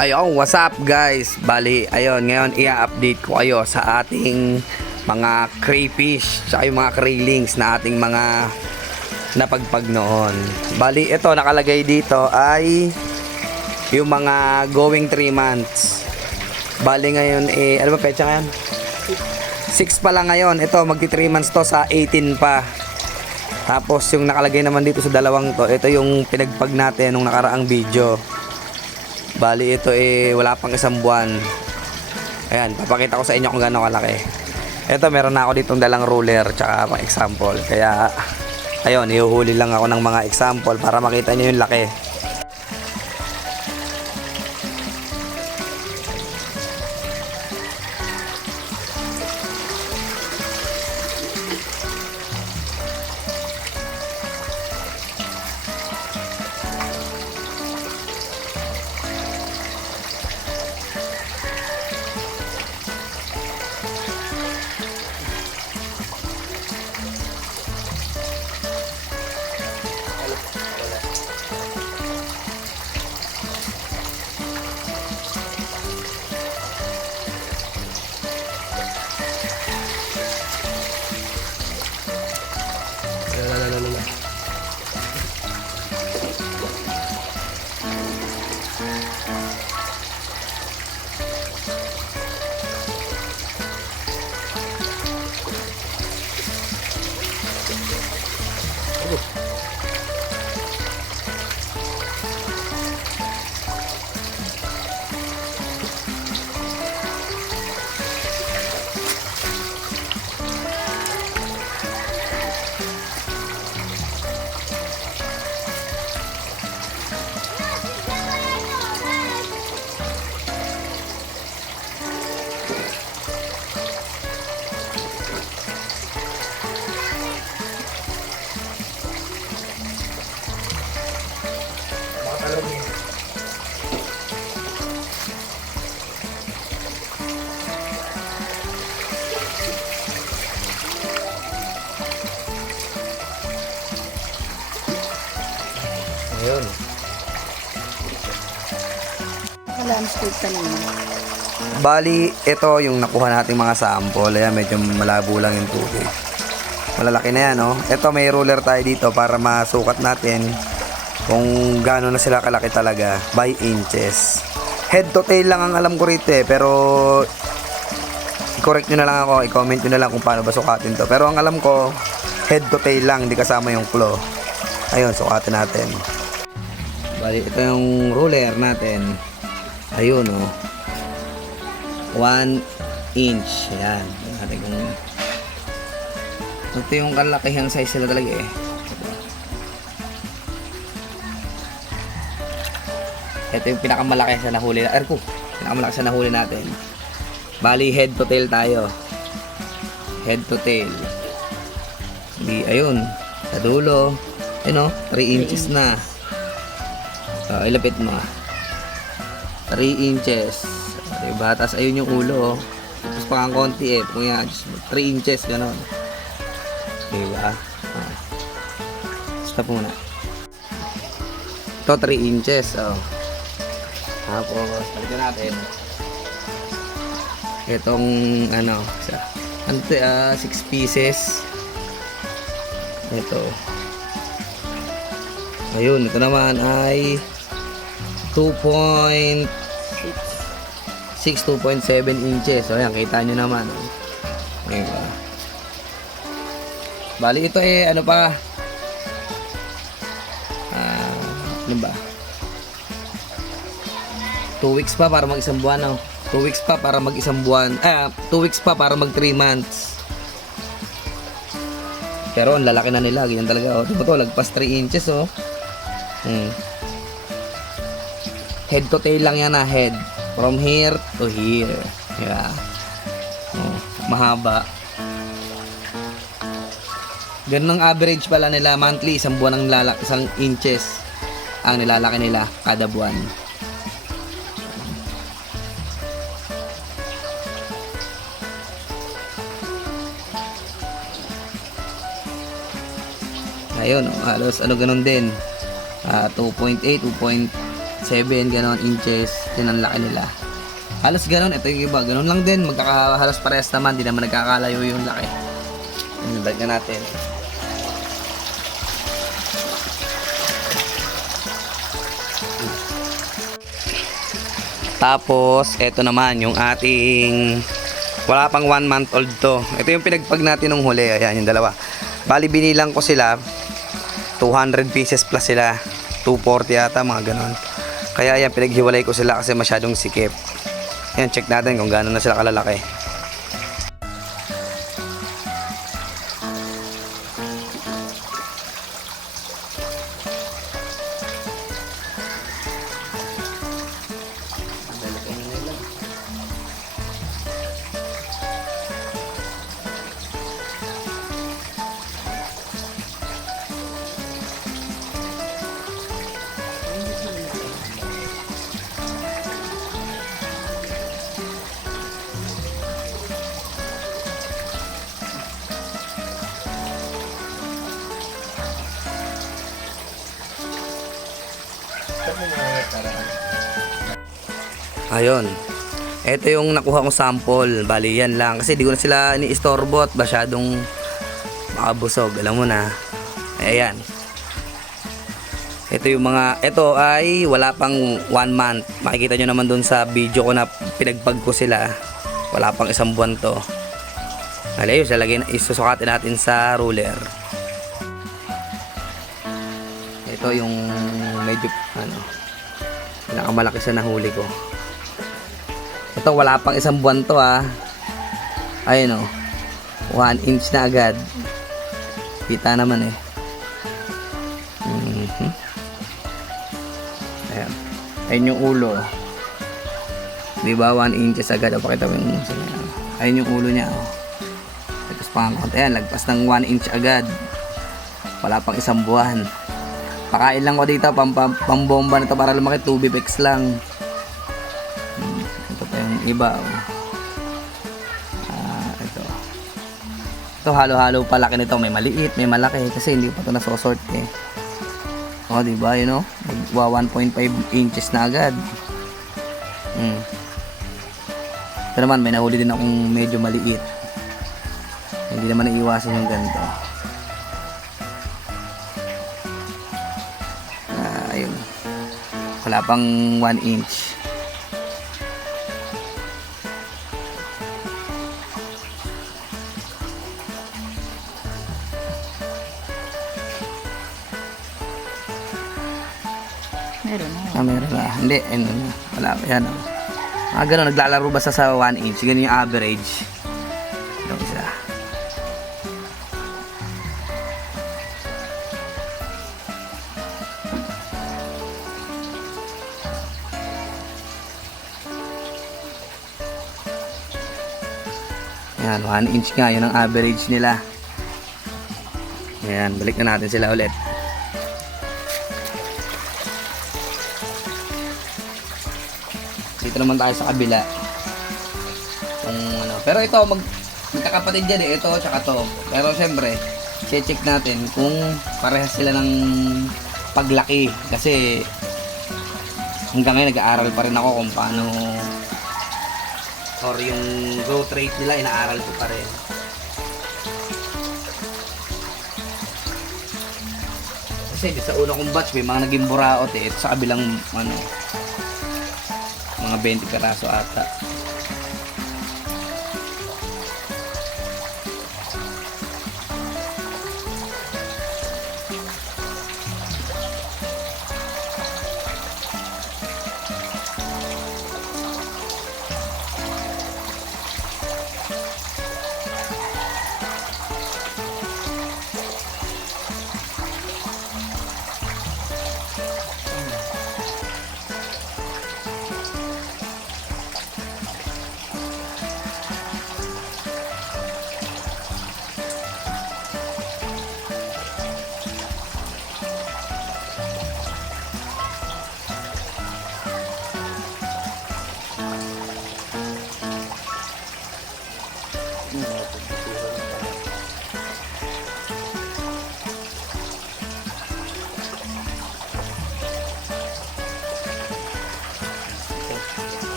Ayun, what's up guys? Bali, ayun, ngayon i-update ko kayo sa ating mga crayfish tsaka yung mga craylings na ating mga napagpag noon. Bali, ito nakalagay dito ay yung mga going 3 months. Bali ngayon, ano ba petsa ngayon? 6 pa lang ngayon. Ito, magti 3 months to sa 18 pa. Tapos yung nakalagay naman dito sa dalawang to, ito yung pinagpag natin nung nakaraang video. Bali ito wala pang isang buwan. Ayan, papakita ko sa inyo kung gaano kalaki. Ito, meron na ako ditong dalang ruler tsaka pang example. Kaya ayun, ihuhuli lang ako ng mga example para makita nyo yung laki. Ayun. Landscape ka naman. Bali, ito yung nakuha nating mga sample. Ayan, medyo malabo lang yung tubig. Malalaki na yan, no? Ito, may ruler tayo dito para masukat natin kung gaano na sila kalaki talaga by inches. Head to tail lang ang alam ko rito pero i-correct nyo na lang ako, i-comment nyo na lang kung paano ba sukatin to. Pero ang alam ko, head to tail lang, hindi kasama yung claw. Ayun, sukatin natin. Bali, ito yung ruler natin. Ayun, oh. 1 inch. Ayan. Natin kung ito yung kalakihang size sila talaga eh. Ito yung pinakamalaki sa nahuli. Pinakamalaki sa nahuli natin. Bali, head to tail tayo. Head to tail. Di, ayun. Sa dulo. Ayun, oh. 3 inches na. Ilapit mo. 3 inches. Diba? Tapos ayun yung ulo. Tapos pang konti eh. Kung yan, 3 inches. Ganon. Diba? Stop muna. Ito 3 inches. Tapos, balikan natin. Itong, ano, 6 pieces. Ito. Ayun, ito naman ay 2.6, 2.7 inches. So, ayan, kita nyo naman. Diba? Bali, ito ano pa? Ano ba? 2 weeks pa para mag-isang buwan, no? 2 weeks pa para mag-isang buwan. 2 weeks pa para mag 3 months. Pero ang lalaki na nila. Ganyan talaga, oh. Diba to? Lagpas 3 inches, oh. Head to tail lang yan, head. From here to here. Yeah. Oh, mahaba. Ganun ang average pala nila monthly. Isang buwan ang lalaki, 1 inches ang nilalaki nila kada buwan. Ayun, halos ganun din. 2.8, 7, ganon, inches. Yun ang laki nila. Halos ganon, ito yung iba. Ganon lang din, magkakahalos parehas naman. Di naman nagkakalayo yung laki. Balik na natin. Tapos, ito naman yung ating wala pang 1 month old to. Ito yung pinagpag natin nung huli. Ayan, yung dalawa. Bali, binilang ko sila. 200 pieces plus sila. 240 yata, mga ganon. Kaya yan, pinaghiwalay ko sila kasi masyadong sikip. Ayan, check natin kung gano'n na sila kalalaki. Ayun. Ito yung nakuha kong sample. Bali, yan lang. Kasi di ko na sila ni-istorbo at masyadong makabusog. Alam mo na. Ayan. Ito yung mga, ito ay wala pang 1 month. Makikita nyo naman dun sa video ko na pinagpag ko sila. Wala pang 1 buwan to. Bali, yun, isusukatin natin sa ruler. Ito yung medyo, pinakamalaki sa nahuli ko. Ito wala pang 1 buwan to ayun 1 inch na agad. Kita naman eh. Ayan. Ayun yung ulo. Diba 1 inches agad. Pakita mo yung muso niya. Ayun yung ulo niya. Tapos pangkot. Ayan, lagpas ng 1 inch agad. Wala pang 1 buwan. Pakain lang ko dito. Pambomba na to para lumaki. 2 bibex lang. Iba ito halo-halo palaki nito, may maliit, may malaki kasi hindi pa ito nasosort eh. Diba yun magwa 1.5 inches na agad. Ito naman may nahuli din akong medyo maliit, hindi naman naiiwasan yung ganito. Ayun, wala pang 1 inch. Meron na. Meron na. Hindi, wala. Yan gano'n, naglalaro basta sa 1 inch. Ganun yung average. Ito isa. Yan, 1 inch nga. Yun ang average nila. Yan, balik na natin sila ulit. Dito naman tayo sa kabila. Pero ito, magkakapatid yan eh. Ito, tsaka to. Pero syempre, check natin kung parehas sila ng paglaki. Kasi, hanggang ngayon, nag-aaral pa rin ako kung paano or yung growth rate nila, inaaral ko pa rin. Kasi sa una kong batch, may mga naging buraot eh. Ito sa kabilang, mga 20 peraso ata.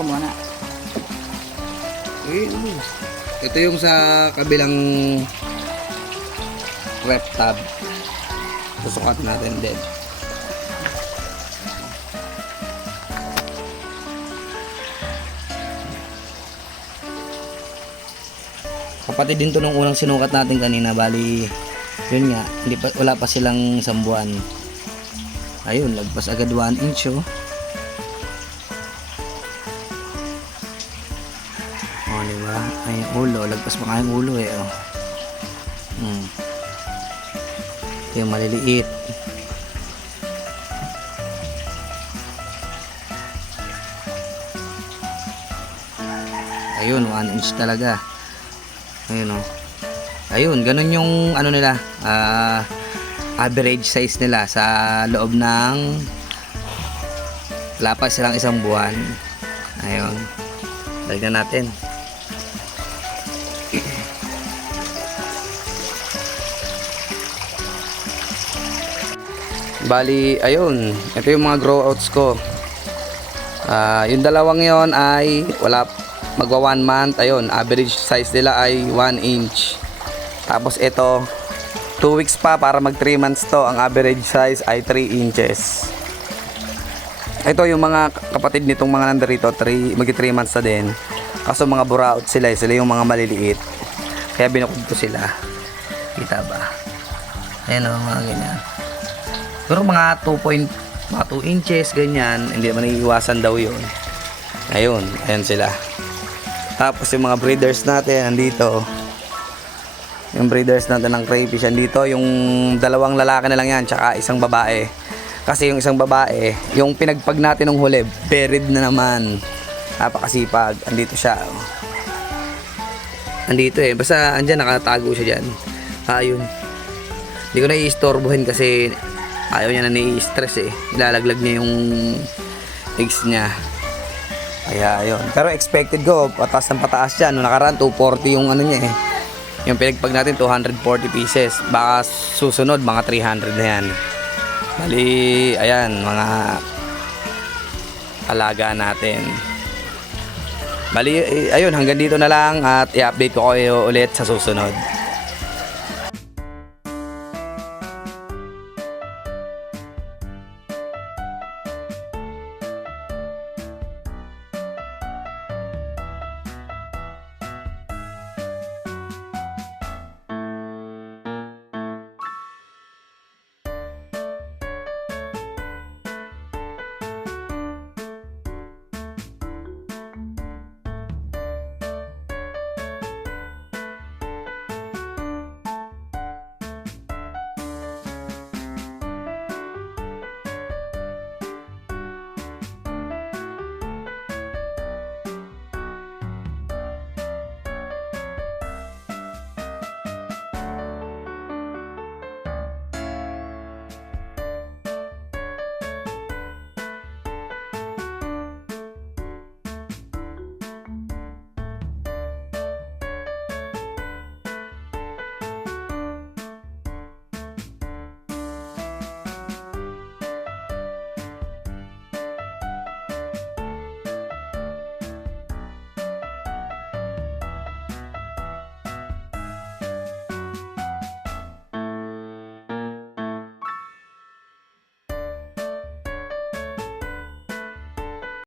ko muna. Ito yung sa kabilang rep tab. Susukat natin din. Kapatid din to nung unang sinukat natin kanina, bali yun nga, wala pa silang isang buwan. Ayun, lagpas agad 1 inch oh. Oh, diba? Ay, yung ulo, lagpas pa nga yung ulo eh oh. Ito yung maliliit. Ayun, 1 inch talaga. Ayun oh. Ayun, ganun yung ano nila, average size nila sa loob ng wala pa silang isang buwan. Ayun. Balikan natin. Bali, ayun. Ito yung mga grow outs ko. Yung dalawang yon ay magwa 1 month. Ayun, average size nila ay 1 inch. Tapos ito, 2 weeks pa para mag 3 months to. Ang average size ay 3 inches. Ito yung mga kapatid nitong mga nandarito, mag 3 months na din. Kaso mga buraot sila yung mga maliliit. Kaya binukod ko sila. Kita ba? Ayan o, mga ganyan. Pero mga 2 inches, ganyan. Hindi naman iiwasan daw yun. Ayun, ayan sila. Tapos yung mga breeders natin, nandito. Yung breeders natin ng crayfish andito, yung dalawang lalaki na lang yan tsaka isang babae. Kasi yung isang babae, yung pinagpag natin ng huli, buried na naman. Napakasipag. Andito siya. Andito eh. Basta andyan, nakatago siya dyan. Ayun. Hindi ko na i-istorbohin kasi ayaw niya na nai-stress eh. Ilalaglag niya yung eggs niya. Kaya ayun. Pero expected ko, pataas ng pataas yan. Noong nakaraan, 240 yung ano niya eh. Yung pinagpag natin 240 pieces. Baka susunod mga 300 na yan. Bali, ayan, mga alaga natin. Bali, ayun, hanggang dito na lang at i-update ko kayo ulit sa susunod.